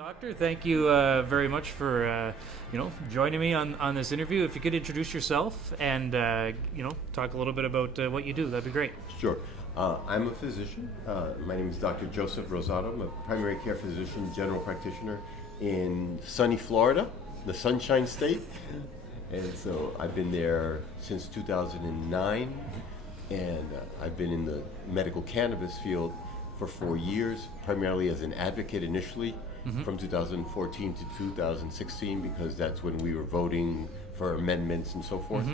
Doctor, thank you very much for joining me on this interview. If you could introduce yourself and talk a little bit about what you do, that'd be great. Sure. I'm a physician. My name is Dr. Rosado. I'm a primary care physician, general practitioner in sunny Florida, the Sunshine State. And so I've been there since 2009, and I've been in the medical cannabis field for 4 years, primarily as an advocate initially, from 2014 to 2016, because that's when we were voting for amendments and so forth.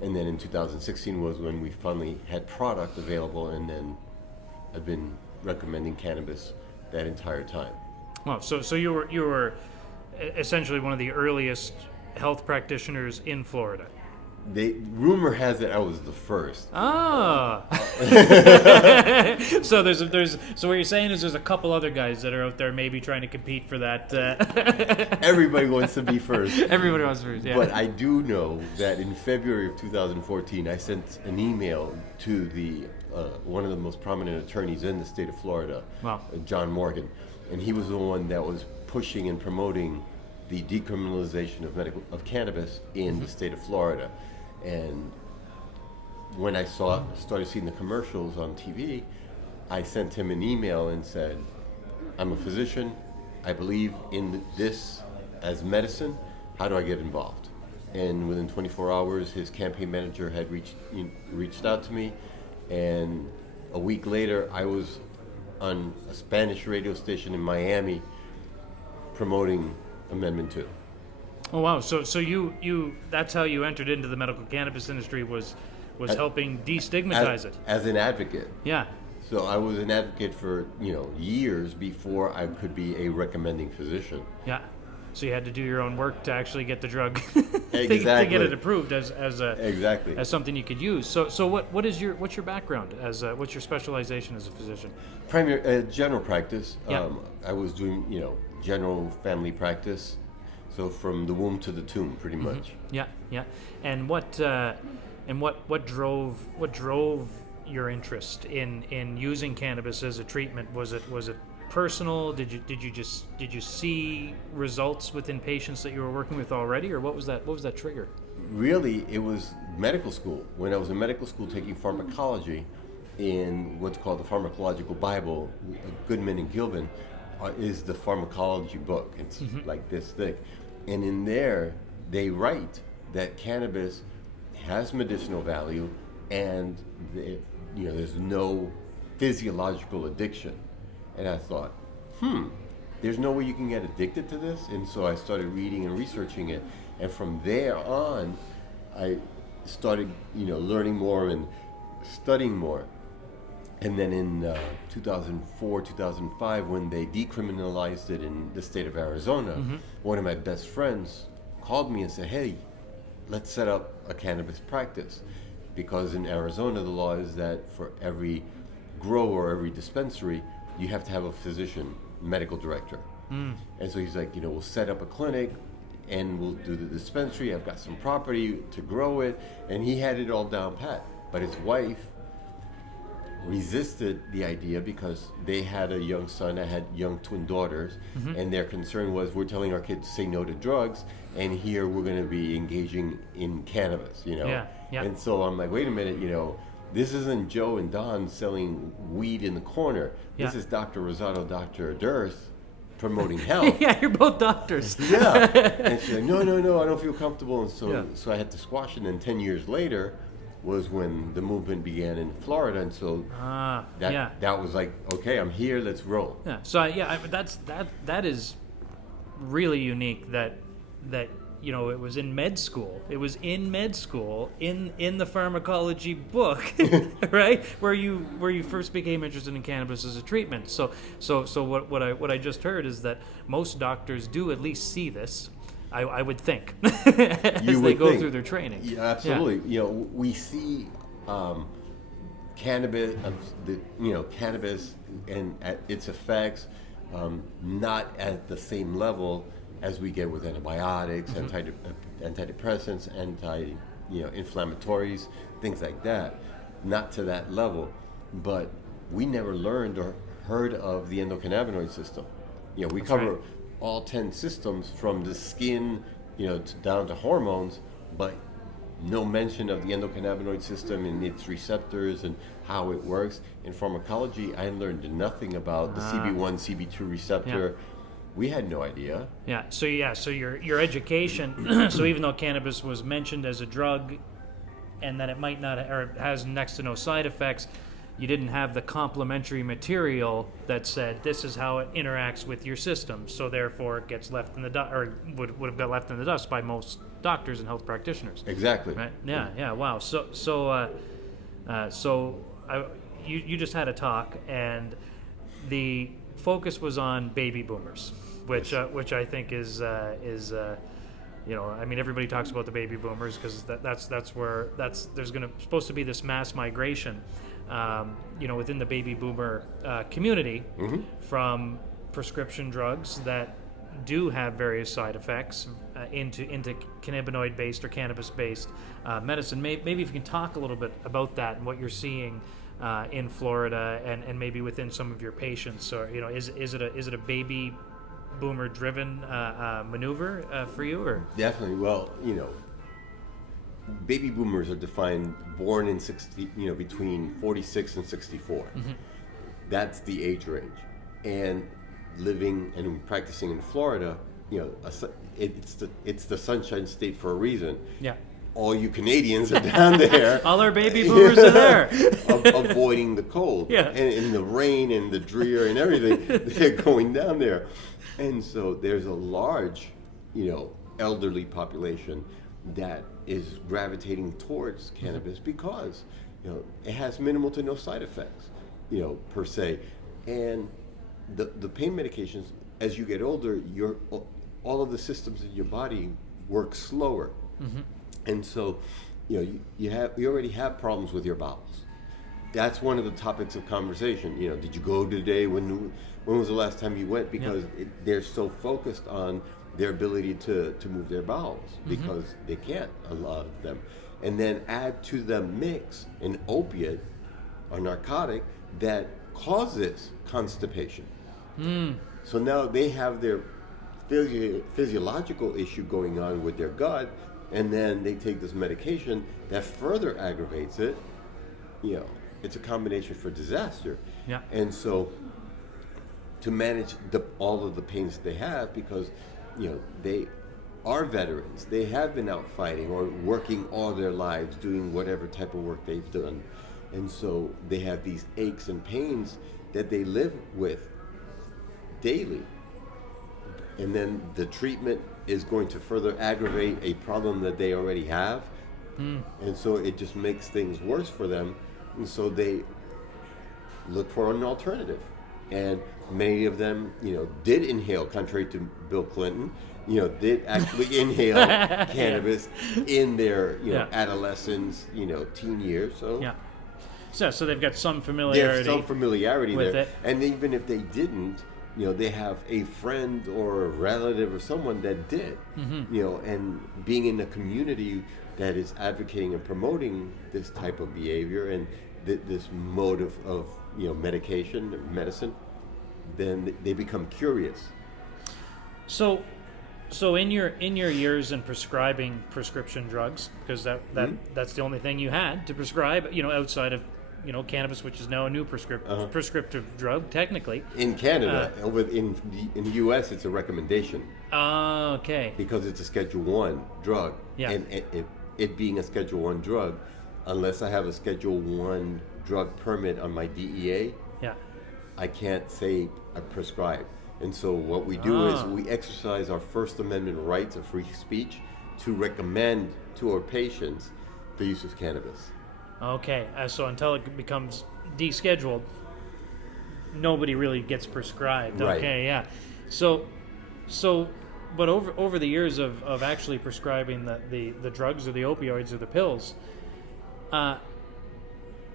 And then in 2016 was when we finally had product available, and then I've been recommending cannabis that entire time. Well, so you were essentially one of the earliest health practitioners in Florida. Rumor has it I was the first. Ah. So so what you're saying is there's a couple other guys that are out there maybe trying to compete for that. Everybody wants to be first. Everybody wants first, yeah. But I do know that in February of 2014, I sent an email to the one of the most prominent attorneys in the state of Florida, Wow. John Morgan, and he was the one that was pushing and promoting the decriminalization of cannabis in the state of Florida. And when I started seeing the commercials on TV, I sent him an email and said, I'm a physician, I believe in this as medicine, how do I get involved? And within 24 hours, his campaign manager had reached out to me, and a week later, I was on a Spanish radio station in Miami promoting Amendment 2. Oh wow! So you that's how you entered into the medical cannabis industry was helping destigmatize it. As an advocate. Yeah. So I was an advocate for years before I could be a recommending physician. Yeah. So you had to do your own work to actually get the drug Exactly. to get it approved as Exactly. as something you could use. So what's your background as what's your specialization as a physician? Primary general practice. Yeah. I was doing general family practice. So from the womb to the tomb, pretty much. Yeah, yeah. And what drove your interest in using cannabis as a treatment? Was it personal? Did you see results within patients that you were working with already, or what was that trigger? Really, it was medical school. When I was in medical school taking pharmacology in what's called the Pharmacological Bible, Goodman and Gilman is the pharmacology book. It's like this thick. And in there, they write that cannabis has medicinal value, and there's no physiological addiction. And I thought, there's no way you can get addicted to this. And so I started reading and researching it, and from there on, I started learning more and studying more. And then in 2004, 2005, when they decriminalized it in the state of Arizona, one of my best friends called me and said, hey, let's set up a cannabis practice. Because in Arizona, the law is that for every grow or every dispensary, you have to have a physician, medical director. And so he's like, we'll set up a clinic and we'll do the dispensary. I've got some property to grow it. And he had it all down pat. But his wife resisted the idea because they had a young son. I had young twin daughters, and their concern was, we're telling our kids to say no to drugs, and here we're going to be engaging in cannabis, Yeah. And so I'm like, wait a minute, this isn't Joe and Don selling weed in the corner. This is Dr. Rosado, Dr. Durst promoting health. Yeah, you're both doctors. Yeah. And she's like, no, I don't feel comfortable. And so I had to squash it. And then 10 years later was when the movement began in Florida, and so that was like, okay, I'm here, let's roll. Yeah. So that is really unique that it was in med school. It was in med school in the pharmacology book, right? Where you first became interested in cannabis as a treatment. So what I just heard is that most doctors do at least see this. I would think as they go through their training. Yeah, absolutely. Yeah. We see cannabis, cannabis and its effects not at the same level as we get with antibiotics, antidepressants, inflammatories, things like that. Not to that level, but we never learned or heard of the endocannabinoid system. We cover all 10 systems from the skin, down to hormones, but no mention of the endocannabinoid system and its receptors and how it works. In pharmacology, I learned nothing about the CB1, CB2 receptor. Yeah. We had no idea. So your education, so even though cannabis was mentioned as a drug and that it might not, or it has next to no side effects, you didn't have the complementary material that said this is how it interacts with your system. So therefore it gets left in the dust, or would have got left in the dust by most doctors and health practitioners. Exactly. Right? Yeah. Wow. You just had a talk, and the focus was on baby boomers, which I think is everybody talks about the baby boomers because that's where there's supposed to be this mass migration, within the baby boomer community, from prescription drugs that do have various side effects into cannabinoid based or cannabis based medicine. Maybe if you can talk a little bit about that and what you're seeing in Florida and maybe within some of your patients, or is it a baby boomer driven maneuver for you, or? Definitely. Well, baby boomers are defined born in between 46 and 64. That's the age range. And living and practicing in Florida, it's the sunshine state for a reason. Yeah. All you Canadians are down there. All our baby boomers are there. Avoiding the cold. Yeah. And the rain and the drear and everything. They're going down there. And so there's a large, elderly population that is gravitating towards cannabis because, it has minimal to no side effects, per se. And the pain medications, as you get older, all of the systems in your body work slower. And so, you already have problems with your bowels. That's one of the topics of conversation. Did you go today? When was the last time you went? Because they're so focused on their ability to move their bowels because they can't, a lot of them. And then add to the mix an opiate or narcotic that causes constipation. So now they have their physiological issue going on with their gut, and then they take this medication that further aggravates it. It's a combination for disaster. Yeah. And so to manage all of the pains they have, because they are veterans, they have been out fighting or working all their lives doing whatever type of work they've done, and so they have these aches and pains that they live with daily. And then the treatment is going to further aggravate a problem that they already have. And so it just makes things worse for them. And so they look for an alternative. And many of them, did inhale, contrary to Bill Clinton, did actually inhale cannabis in their, adolescence, teen years. So yeah. So they've got some familiarity. There's some familiarity with there. it. And even if they didn't, they have a friend or a relative or someone that did, and being in a community that is advocating and promoting this type of behavior and this mode of medication, medicine, then they become curious. So in your years in prescribing prescription drugs, because that's the only thing you had to prescribe, outside of cannabis, which is now a new prescriptive drug, technically. In Canada, in the U.S., it's a recommendation. Oh, okay. Because it's a Schedule 1 drug. Yeah. And it being a Schedule 1 drug, unless I have a Schedule 1 drug permit on my DEA, I can't say I prescribe. And so what we do is we exercise our First Amendment rights of free speech to recommend to our patients the use of cannabis. Okay, so until it becomes descheduled, nobody really gets prescribed. Right. Okay, yeah. So, but over the years of actually prescribing the drugs or the opioids or the pills,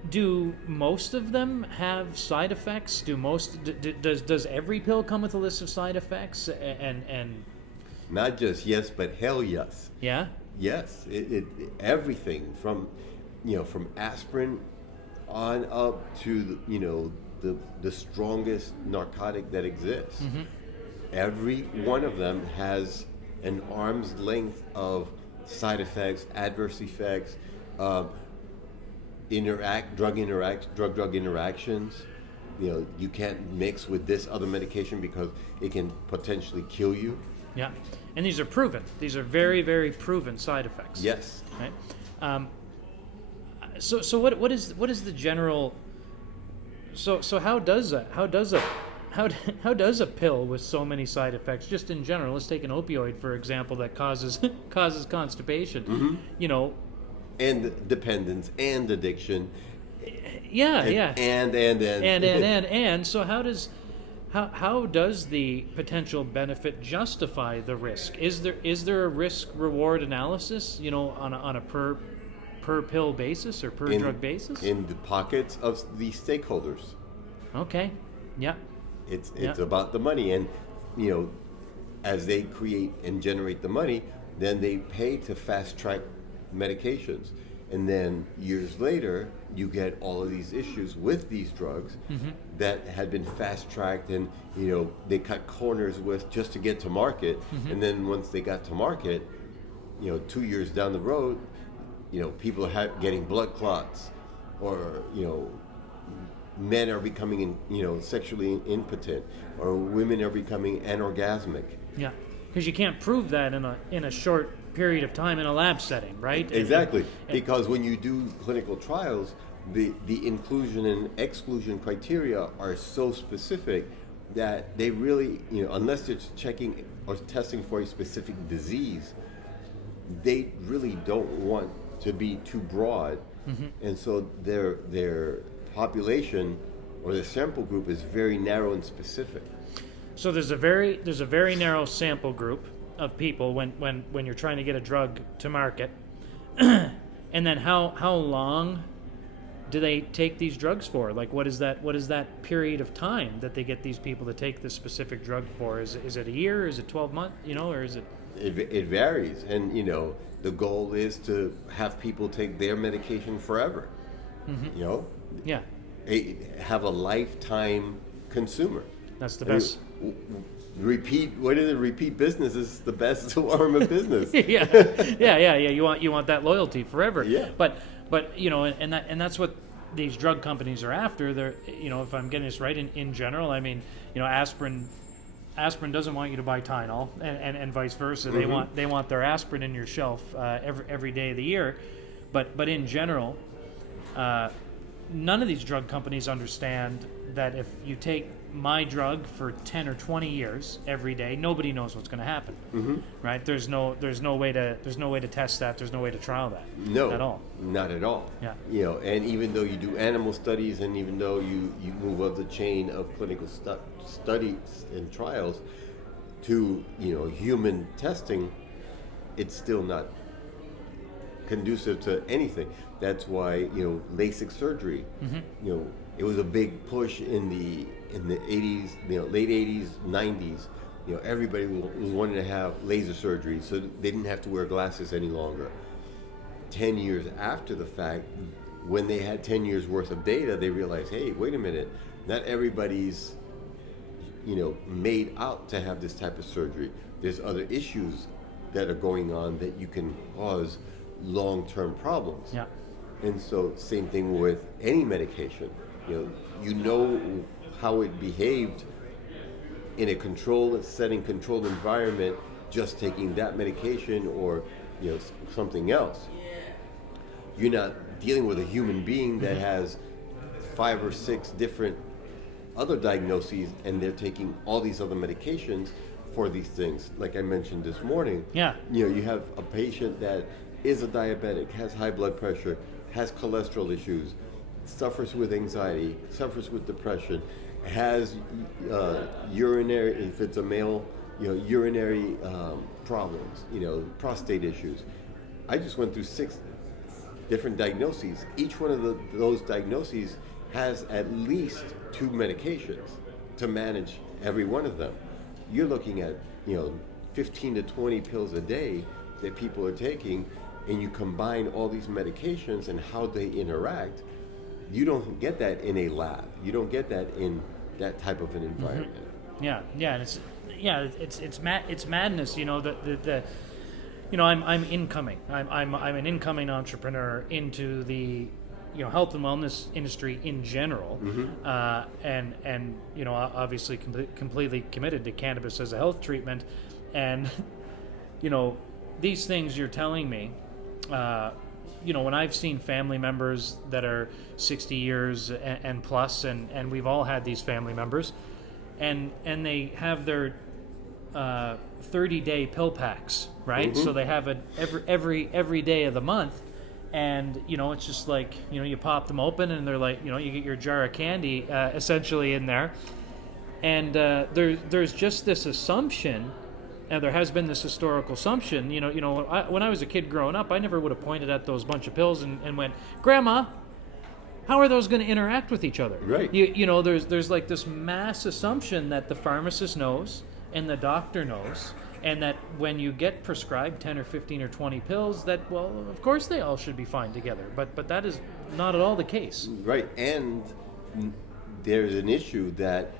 do most of them have side effects? Does every pill come with a list of side effects? And not just yes, but hell yes. Yeah. Yes, it everything from aspirin on up to the strongest narcotic that exists. Every one of them has an arm's length of side effects, adverse effects, drug interactions. You know, you can't mix with this other medication because it can potentially kill you. Yeah, and these are proven. These are very, very proven side effects. Yes. Right. So what is the general? So how does a pill with so many side effects, just in general? Let's take an opioid for example that causes constipation. Mm-hmm. You know, and dependence and addiction. Yeah, and and so how does the potential benefit justify the risk? Is there a risk reward analysis, you know, on a per pill basis or per drug basis? In the pockets of the stakeholders. Okay. Yeah. It's about the money, and you know, as they create and generate the money, then they pay to fast track medications. And then years later, you get all of these issues with these drugs that had been fast-tracked, and you know they cut corners with just to get to market. And then once they got to market, you know, 2 years down the road, you know, people are getting blood clots, or you know, men are becoming sexually impotent, or women are becoming anorgasmic. Yeah, because you can't prove that in a short period of time in a lab setting, right? Exactly, because when you do clinical trials, the inclusion and exclusion criteria are so specific that they really, you know, unless it's checking or testing for a specific disease, they really don't want to be too broad, and so their population or the sample group is very narrow and specific. So there's a very narrow sample group of people when you're trying to get a drug to market. And then how long do they take these drugs for? Like, what is that period of time that they get these people to take this specific drug for? Is it a year? Is it 12 months? You know, or is it? It varies, and you know, the goal is to have people take their medication forever. You know, yeah, have a lifetime consumer. That's the best. Repeat business is the best arm of business. yeah. You want that loyalty forever. Yeah. But you know, and that's what these drug companies are after. They're, you know, if I'm getting this right, in general, I mean, you know, aspirin doesn't want you to buy Tylenol, and vice versa. They want their aspirin in your shelf every day of the year. But in general, none of these drug companies understand that if you take my drug for 10 or 20 years every day, nobody knows what's going to happen. Right? There's no way to test that. There's no way to trial that. No, at all. Not at all. Yeah. You know, and even though you do animal studies, and even though you move up the chain of clinical studies and trials to, you know, human testing, it's still not conducive to anything. That's why, you know, LASIK surgery, you know, it was a big push in the 80s, you know, late 80s, 90s. You know, everybody was wanting to have laser surgery so they didn't have to wear glasses any longer. 10 years after the fact, when they had 10 years worth of data, they realized, hey, wait a minute, not everybody's, you know, made out to have this type of surgery. There's other issues that are going on that you can cause long-term problems. Yeah. And so same thing with any medication. You know how it behaved in a controlled setting, controlled environment, just taking that medication or, you know, something else. You're not dealing with a human being that has 5 or 6 different other diagnoses, and they're taking all these other medications for these things. Like I mentioned this morning, Yeah. you know, you have a patient that is a diabetic, has high blood pressure, has cholesterol issues, suffers with anxiety, suffers with depression, has urinary, if it's a male, you know, urinary problems, you know, prostate issues. I just went through 6 different diagnoses. Each one of those diagnoses has at least 2 medications to manage every one of them. You're looking at, you know, 15 to 20 pills a day that people are taking, and you combine all these medications and how they interact. You don't get that in a lab. You don't get that in that type of an environment. Yeah, and it's, yeah, it's madness. You know, the you know, I'm incoming. I'm an incoming entrepreneur into the, you know, health and wellness industry in general, and you know, obviously completely committed to cannabis as a health treatment, and you know, these things you're telling me. You know, when I've seen family members that are 60 years and plus, and we've all had these family members, and they have their 30-day pill packs, right? So they have it every day of the month, and you know, it's just like, you know, you pop them open and they're like, you know, you get your jar of candy essentially in there, and there's just this assumption. And there has been this historical assumption, you know, when I was a kid growing up, I never would have pointed at those bunch of pills and went, Grandma, how are those going to interact with each other? Right. You know, there's like this mass assumption that the pharmacist knows and the doctor knows, and that when you get prescribed 10 or 15 or 20 pills, that, well, of course they all should be fine together. But that is not at all the case. Right. And there's an issue that,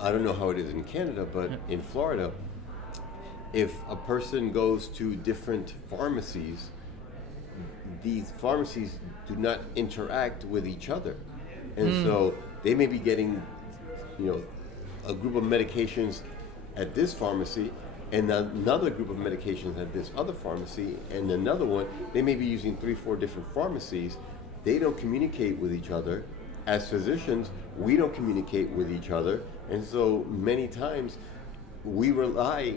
I don't know how it is in Canada, but in Florida, if a person goes to different pharmacies, these pharmacies do not interact with each other. And so they may be getting, you know, a group of medications at this pharmacy and another group of medications at this other pharmacy and another one. They may be using 3-4 different pharmacies. They don't communicate with each other. As physicians, we don't communicate with each other. And so many times we rely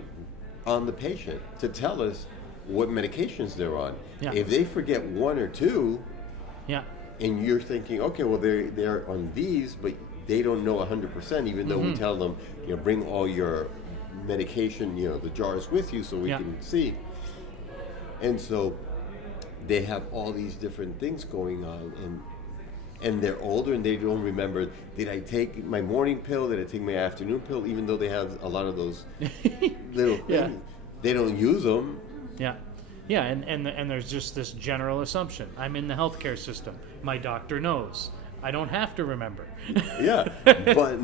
on the patient to tell us what medications they're on. Yeah. If they forget one or two, and you're thinking, okay, well, they're on these, but they don't know 100%, even though we tell them, you know, bring all your medication, you know, the jars with you so we can see. And so they have all these different things going on, and they're older and they don't remember, did I take my morning pill, did I take my afternoon pill, even though they have a lot of those little things. They don't use them. Yeah, and there's just this general assumption. I'm in the healthcare system. My doctor knows. I don't have to remember. But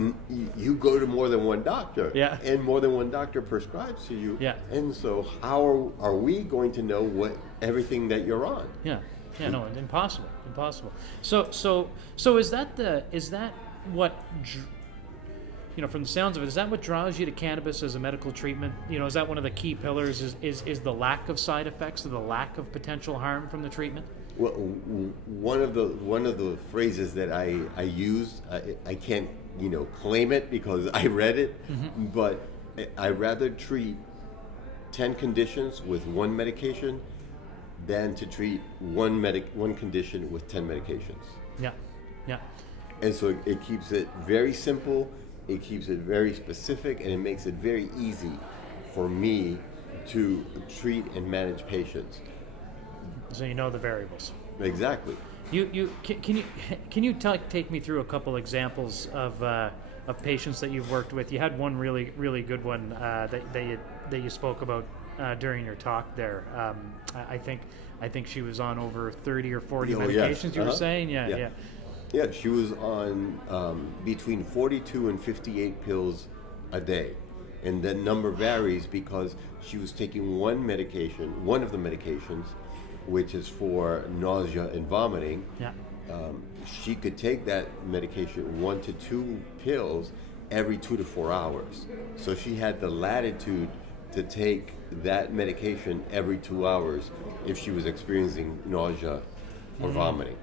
you go to more than one doctor. And more than one doctor prescribes to you. And so how are we going to know what everything that you're on? No, impossible. So is that what, you know, from the sounds of it, is that what draws you to cannabis as a medical treatment? You know, is that one of the key pillars? Is the lack of side effects or the lack of potential harm from the treatment? Well, one of the phrases that I use, I can't, you know, claim it because I read it, but I rather treat 10 conditions with one medication than to treat one condition with 10 medications. And so it keeps it very simple, it keeps it very specific, and it makes it very easy for me to treat and manage patients. So you know the variables. Exactly. Can you take me through a couple examples of patients that you've worked with? You had one really good one that you spoke about during your talk there. I think she was on over 30 or 40 medications. You were saying, Yeah, she was on between 42 and 58 pills a day, and that number varies because she was taking one of the medications, which is for nausea and vomiting. She could take that medication 1 to 2 pills every 2 to 4 hours. So she had the latitude to take that medication every 2 hours if she was experiencing nausea or vomiting.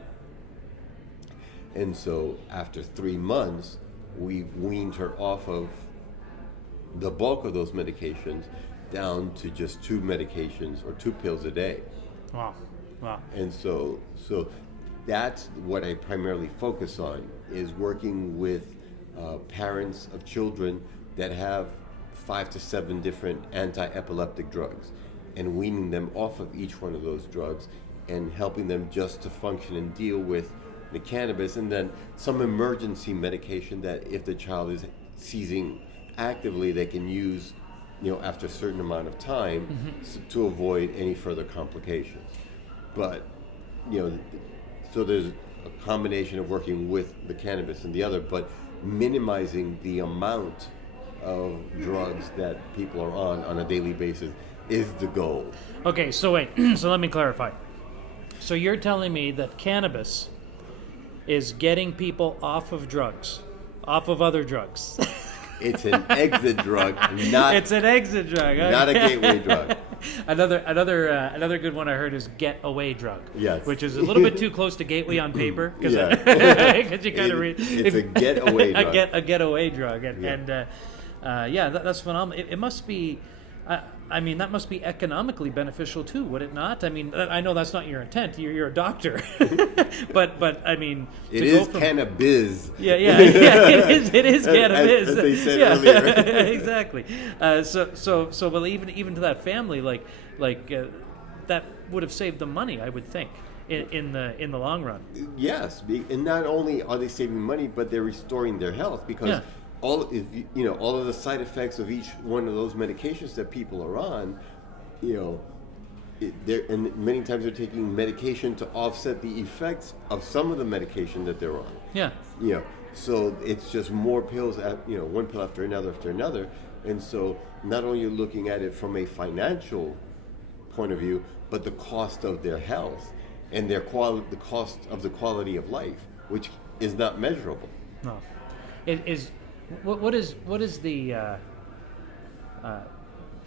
And so after 3 months, we weaned her off of the bulk of those medications down to just 2 medications or 2 pills a day. Wow. And so that's what I primarily focus on, is working with parents of children that have 5 to 7 different anti-epileptic drugs and weaning them off of each one of those drugs and helping them just to function and deal with the cannabis, and then some emergency medication that if the child is seizing actively, they can use, you know, after a certain amount of time to avoid any further complications. But, you know, so there's a combination of working with the cannabis and the other, but minimizing the amount of drugs that people are on a daily basis is the goal. Okay, so wait. So let me clarify. So you're telling me that cannabis is getting people off of drugs, off of other drugs. It's an exit drug, not It's an exit drug. Okay. not a gateway drug. Another good one I heard is get away drug. Yes. Which is a little bit too close to gateway on paper because Yeah. you kind of read. It's a getaway drug. A getaway drug, and Yeah. that's phenomenal. It must be. I mean, that must be economically beneficial too, would it not? I mean, I know that's not your intent. You're a doctor, but I mean, It to go is from, cannabis. yeah. It is cannabis. As they said yeah, earlier. exactly. So well, even to that family, that would have saved them money, I would think, in the long run. Yes, and not only are they saving money, but they're restoring their health because Yeah. all of the side effects of each one of those medications that people are on, and many times they're taking medication to offset the effects of some of the medication that they're on. Yeah. So it's just more pills, one pill after another, and so not only you're looking at it from a financial point of view, but the cost of their health and the cost of the quality of life, which is not measurable. No. It is. What is the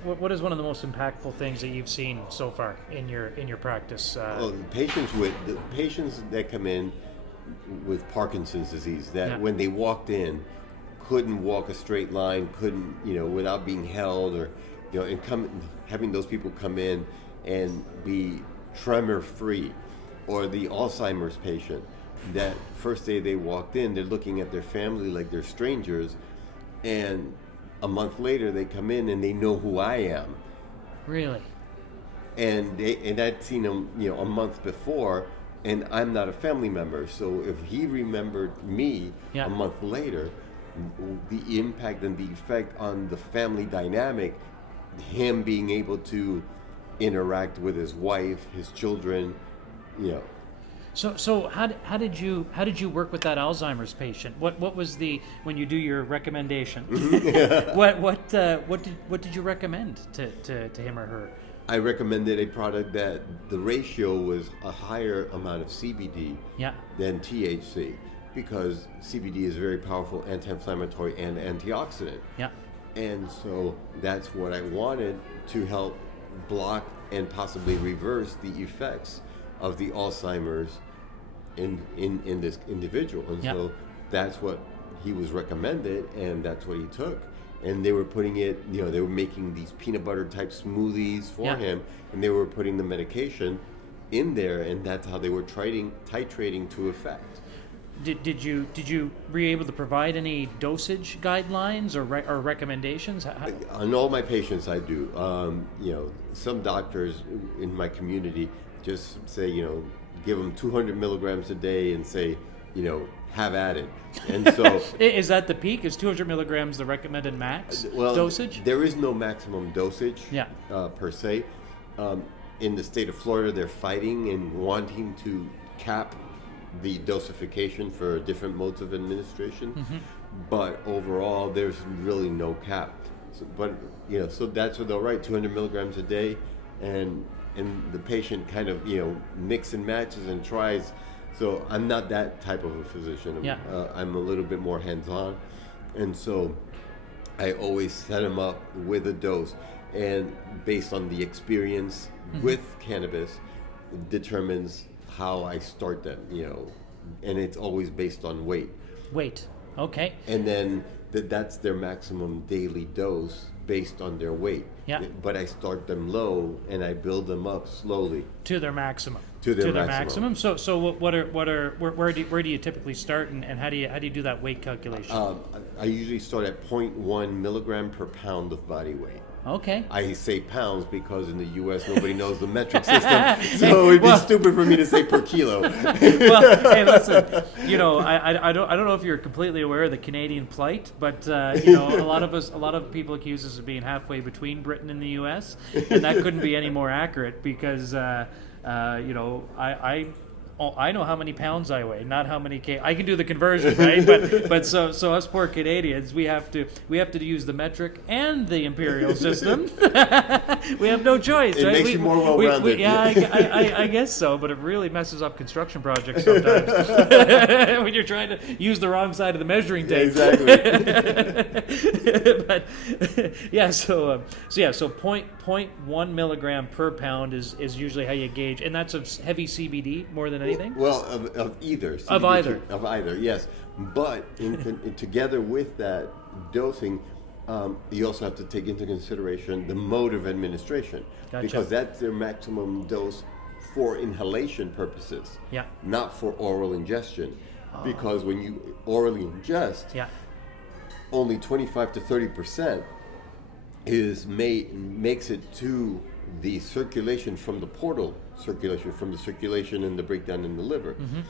what is one of the most impactful things that you've seen so far in your practice? Well, the patients that come in with Parkinson's disease, that Yeah. when they walked in, couldn't walk a straight line, couldn't, without being held, or, and having those people come in and be tremor free, or the Alzheimer's patient. That first day they walked in, they're looking at their family like they're strangers, and a month later they come in and they know who I am. Really? And I'd seen him, a month before, and I'm not a family member. So if he remembered me Yeah. a month later, the impact and the effect on the family dynamic, him being able to interact with his wife, his children, So how did you work with that Alzheimer's patient? What was when you do your recommendation? what did you recommend to him or her? I recommended a product that the ratio was a higher amount of CBD Yeah. than THC, because CBD is a very powerful anti-inflammatory and antioxidant. Yeah. And so that's what I wanted to help block and possibly reverse the effects of the Alzheimer's in this individual. And Yeah. so that's what he was recommended, and that's what he took. And they were putting it, they were making these peanut butter type smoothies for Yeah. him, and they were putting the medication in there, and that's how they were titrating to effect. Were you able to provide any dosage guidelines or recommendations? On all my patients, I do. Some doctors in my community just say, give them 200 milligrams a day and say, have at it. And so, Is that the peak? Is 200 milligrams the recommended max dosage? There is no maximum dosage, Yeah. Per se. In the state of Florida, they're fighting and wanting to cap the dosification for different modes of administration. Mm-hmm. But overall, there's really no cap. So that's what they'll write, 200 milligrams a day, and the patient kind of mix and matches and tries. So I'm not that type of a physician. Yeah. I'm a little bit more hands-on, and so I always set them up with a dose, and based on the experience with cannabis, determines how I start them. And it's always based on weight. Weight. Okay. And then that's their maximum daily dose based on their weight. Yeah. But I start them low and I build them up slowly. To their maximum. To their maximum. So where do you typically start, and how do you do that weight calculation? I usually start at 0.1 milligram per pound of body weight. Okay. I say pounds because in the U.S. nobody knows the metric system, so it'd be stupid for me to say per kilo. Well, hey, listen. I don't know if you're completely aware of the Canadian plight, but a lot of people accuse us of being halfway between Britain and the U.S., and that couldn't be any more accurate because I I know how many pounds I weigh, not how many I can do the conversion, right? but so us poor Canadians, we have to use the metric and the imperial system. We have no choice. It right? makes you more well-rounded. Yeah, I guess so, but it really messes up construction projects sometimes when you're trying to use the wrong side of the measuring tape. Yeah, exactly. But so 0.1 milligram per pound is usually how you gauge, and that's of heavy CBD more than anything. Well, of either. CBD, of either, yes. But together with that dosing, you also have to take into consideration the mode of administration, because that's their maximum dose for inhalation purposes, not for oral ingestion. Because when you orally ingest, only 25 to 30% makes it to the circulation from the portal circulation, from the circulation and the breakdown in the liver. Mm-hmm.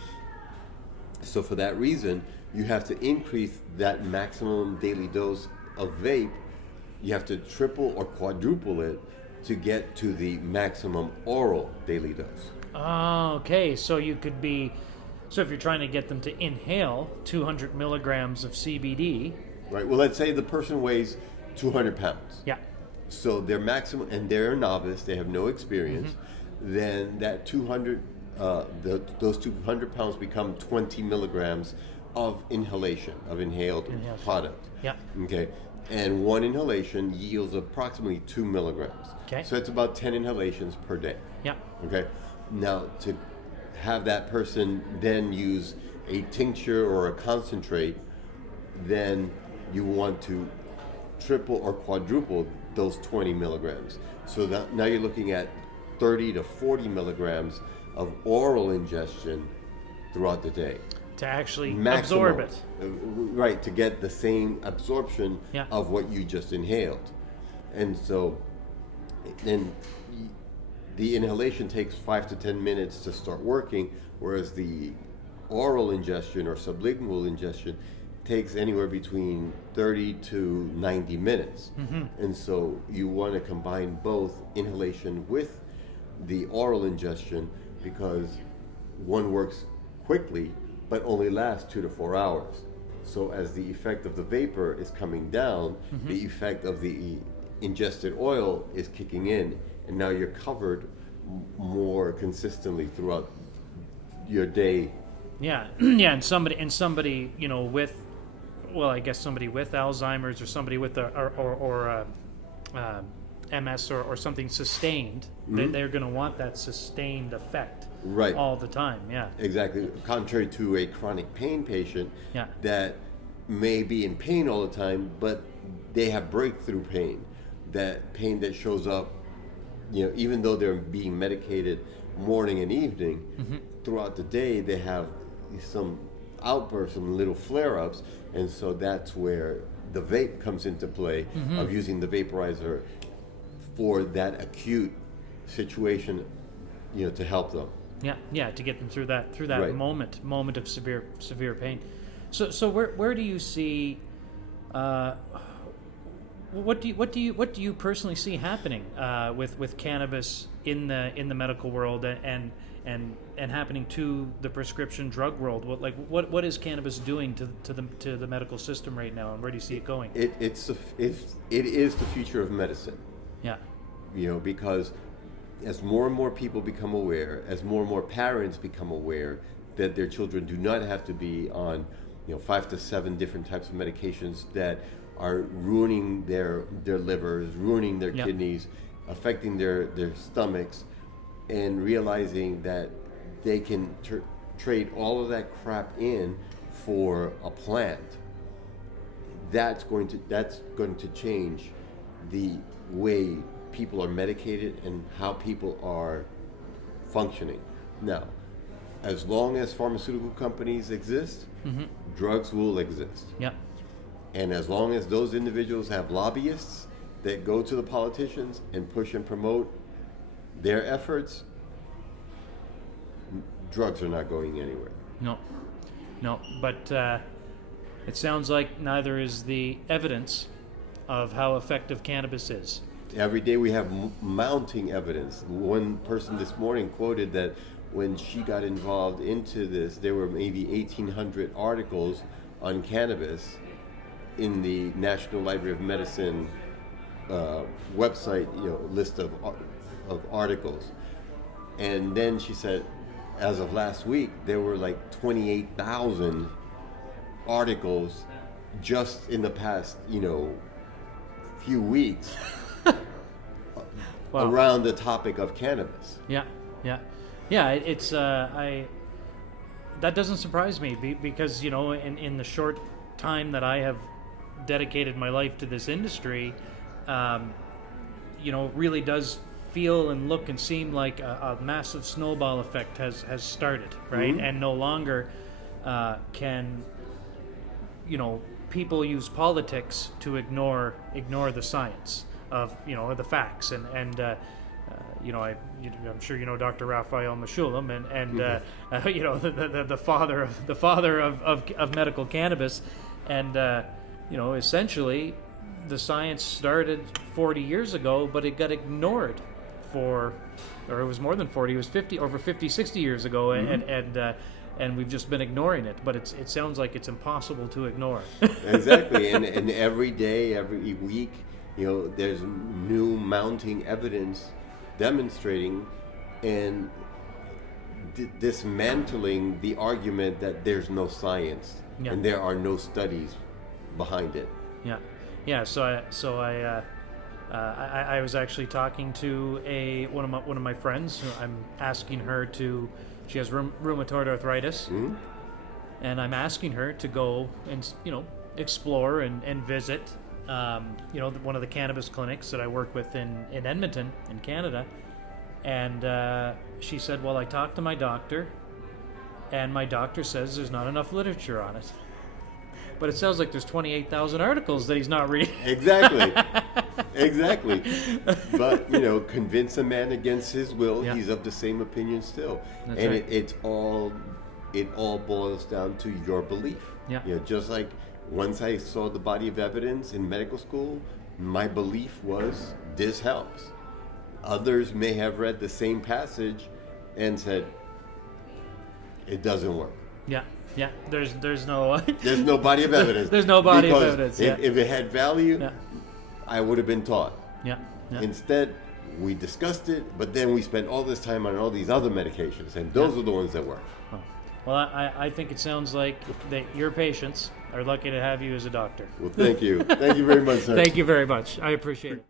So for that reason, you have to increase that maximum daily dose of vape. You have to triple or quadruple it to get to the maximum oral daily dose. Oh, okay. So if you're trying to get them to inhale 200 milligrams of CBD. Right. Well, let's say the person weighs 200 pounds. Yeah. So their maximum, and they're a novice, they have no experience, then that 200, those 200 pounds become 20 milligrams of inhalation, of inhaled product. Yeah. Okay. And one inhalation yields approximately 2 milligrams. Okay. So it's about 10 inhalations per day. Yeah. Okay. Now, to have that person then use a tincture or a concentrate, then you want to triple or quadruple those 20 milligrams. So that now you're looking at 30 to 40 milligrams of oral ingestion throughout the day. To actually Maximum, absorb it. Right, to get the same absorption of what you just inhaled. And so then the inhalation takes 5 to 10 minutes to start working, whereas the oral ingestion or sublingual ingestion takes anywhere between 30 to 90 minutes. Mm-hmm. And so you want to combine both inhalation with the oral ingestion, because one works quickly but only lasts 2 to 4 hours. So as the effect of the vapor is coming down, the effect of the ingested oil is kicking in, and now you're covered more consistently throughout your day. Yeah, yeah, and somebody, with, well, I guess somebody with Alzheimer's or somebody with MS or something sustained, they're going to want that sustained effect all the time. Yeah, exactly. Contrary to a chronic pain patient that may be in pain all the time, but they have breakthrough pain, that pain that shows up, even though they're being medicated morning and evening, throughout the day they have some outbursts, some little flare-ups, and so that's where the vape comes into play, of using the vaporizer for that acute situation, to help them. Yeah, to get them through that moment of severe pain. So where do you see? What do you personally see happening with cannabis in the medical world and happening to the prescription drug world? What is cannabis doing to the medical system right now, and where do you see it going? It is the future of medicine. Yeah. Because as more and more people become aware, as more and more parents become aware that their children do not have to be on 5 to 7 different types of medications that are ruining their livers, ruining their kidneys, affecting their stomachs, and realizing that they can trade all of that crap in for a plant, that's going to change the way people are medicated and how people are functioning. Now, as long as pharmaceutical companies exist, drugs will exist. Yeah. And as long as those individuals have lobbyists that go to the politicians and push and promote their efforts, drugs are not going anywhere. No, but it sounds like neither is the evidence of how effective cannabis is. Every day we have mounting evidence. One person this morning quoted that when she got involved into this, there were maybe 1,800 articles on cannabis in the National Library of Medicine website, list of articles. And then she said, as of last week, there were like 28,000 articles just in the past, few weeks Wow. around the topic of cannabis. Yeah. It's that doesn't surprise me because in the short time that I have dedicated my life to this industry, it really does feel and look and seem like a massive snowball effect has started, right? Mm-hmm. And no longer can people use politics to ignore the science of the facts and I'm sure Dr. Raphael Meshulam and the father of medical cannabis, and essentially the science started 40 years ago, but it got ignored or it was more than 40, it was 50, 60 years ago, mm-hmm. and we've just been ignoring it, but it sounds like it's impossible to ignore. Exactly, and every day, every week, there's new mounting evidence demonstrating and dismantling the argument that there's no science and there are no studies behind it. Yeah. So I was actually talking to one of my friends. I'm asking her to. She has rheumatoid arthritis, mm-hmm. and I'm asking her to go and explore and visit one of the cannabis clinics that I work with in Edmonton, in Canada. And she said, well, I talked to my doctor, and my doctor says there's not enough literature on it. But it sounds like there's 28,000 articles that he's not reading. Exactly. But, convince a man against his will, he's of the same opinion still. That's and right. it all boils down to your belief. Yeah. Just like once I saw the body of evidence in medical school, my belief was this helps. Others may have read the same passage and said, it doesn't work. Yeah. There's no there's no body of evidence. There's no body of evidence. If it had value, I would have been taught. Yeah. Instead, we discussed it, but then we spent all this time on all these other medications, and those are the ones that work. Well, I think it sounds like that your patients are lucky to have you as a doctor. Well, thank you. Thank you very much, sir. Thank you very much. I appreciate it.